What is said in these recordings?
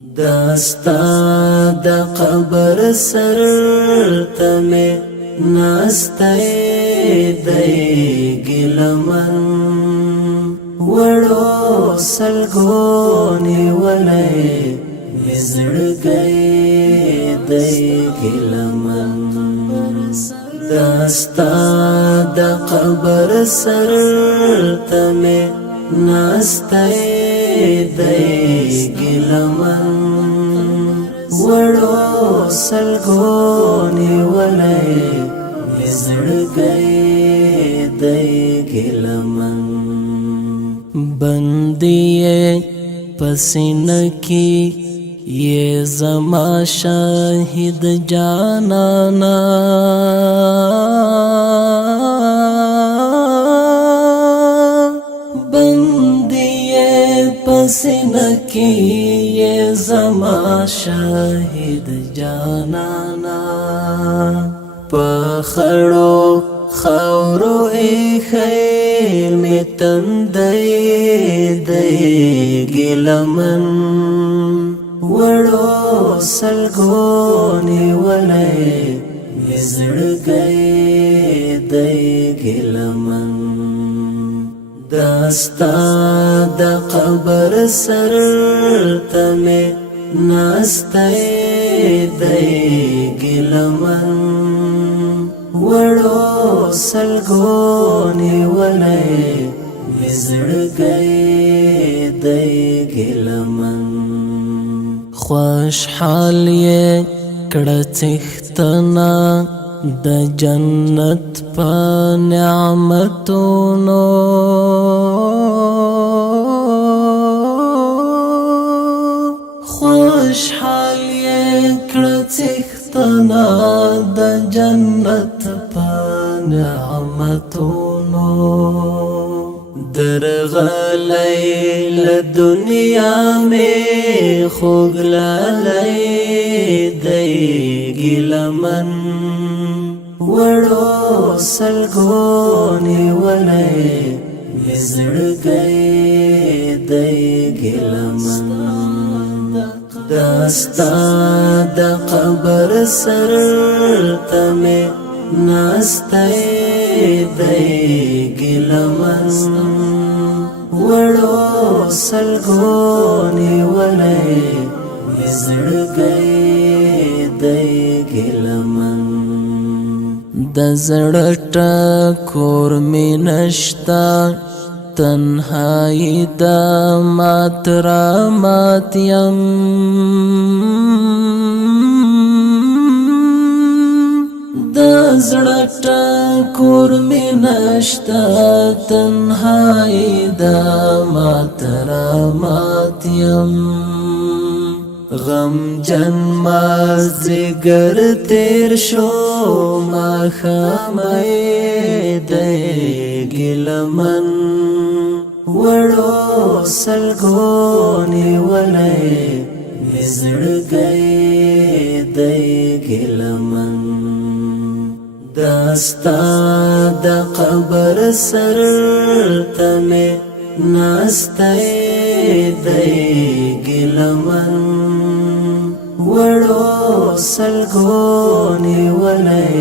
داستا د قبر سر تمه ناسته دی گلمن وړو سلګونی ولې مزړ گئی دی گلمن داستا د قبر سر تمه ناسته دی گلمن وړو سلګونی ولې مزړ گئی دی گلمن بندی پسین کی یہ زما شاہد جانانا پسین کی یہ زما شاہد جانانا پخڑو خورو ای خیر میں تندئی دی گلمن وڑو سلگونی ولے مزڑ گئی دی گلمن داستا د قبر سر تمه ناسته دی گلمن وړو سلګونی ولې مزړ گئی دی گلمن خوشحال یې کړه څښتنه د جنت په نعمتونو خوشحال یې کړه څښتنه د جنت په نعمتونو درغلی له دنیا مې خوږللی دی ګلمن وړو سلګونی ولې مزړ گئی دی گلمن داستا د قبر سر تمه ناسته دی گلمن وړو سلګونی ولې مزړ گئی دی گلمن د زړه ټکور مې نشتا تنهایی د مات را مات یم د زړه ټکور مې نشتا تنهایی د مات را مات یم غم جن مازدیګر تیر شو ماښامه دی ګلمن وړو سلګونی ولې مزړ گئی دی گلمن داستا د قبر سر تمه ناسته دی گلمن وړو سلګونی ولې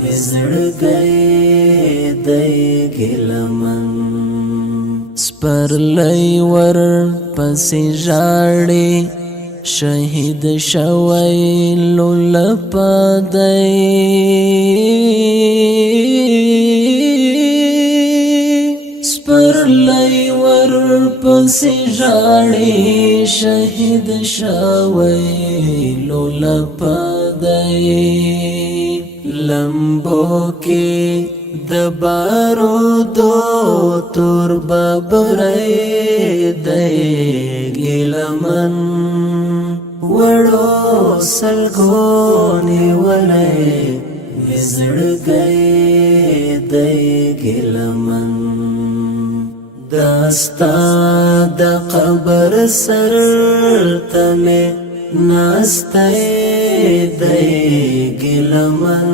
مزړ گئی دی گلمن سپرلی ور پسې ژاړي شهید شوی لولپه دی سپرلی ور پسې ژاړي شهید شوی لولپه دی لمبو کې د بارودو تور ببرئی دی گلمن وړو سلګونی ولې مزړ گئی دی گلمن داستا د قبر سر تمه ناسته دی گلمن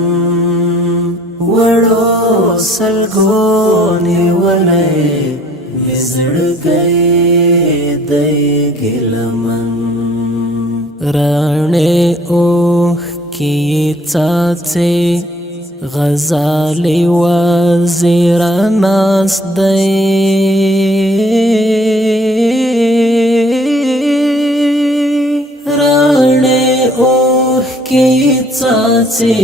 وړو سلګونی ولې مزړ گئی دی گلمن رڼې اوښکې څاڅي غزالې وزیر ناست دی رڼې اوښکې څاڅي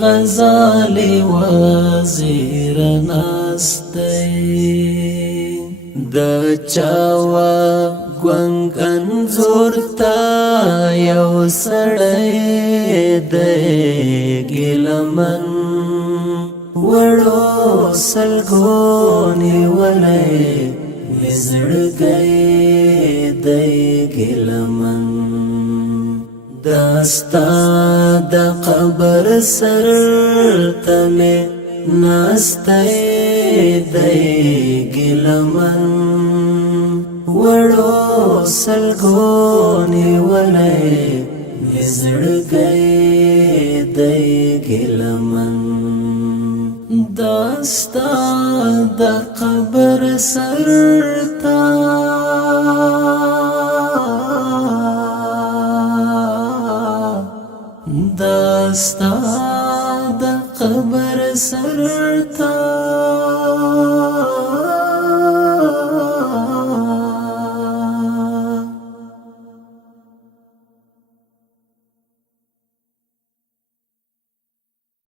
غزالې وزیر ناست دی د چاوا ګونګ انځور تا یو سړی دی ګیلمن وړو سلګو نیولی مې زړګی دی ګیلمن دا ستا د قبر سر ته مې ناستی دی ګیلمن وړو سلګو نیولی مې زړګی دی ګیلمن دا ستا د قبر سر ته دا ستا د قبر سر ته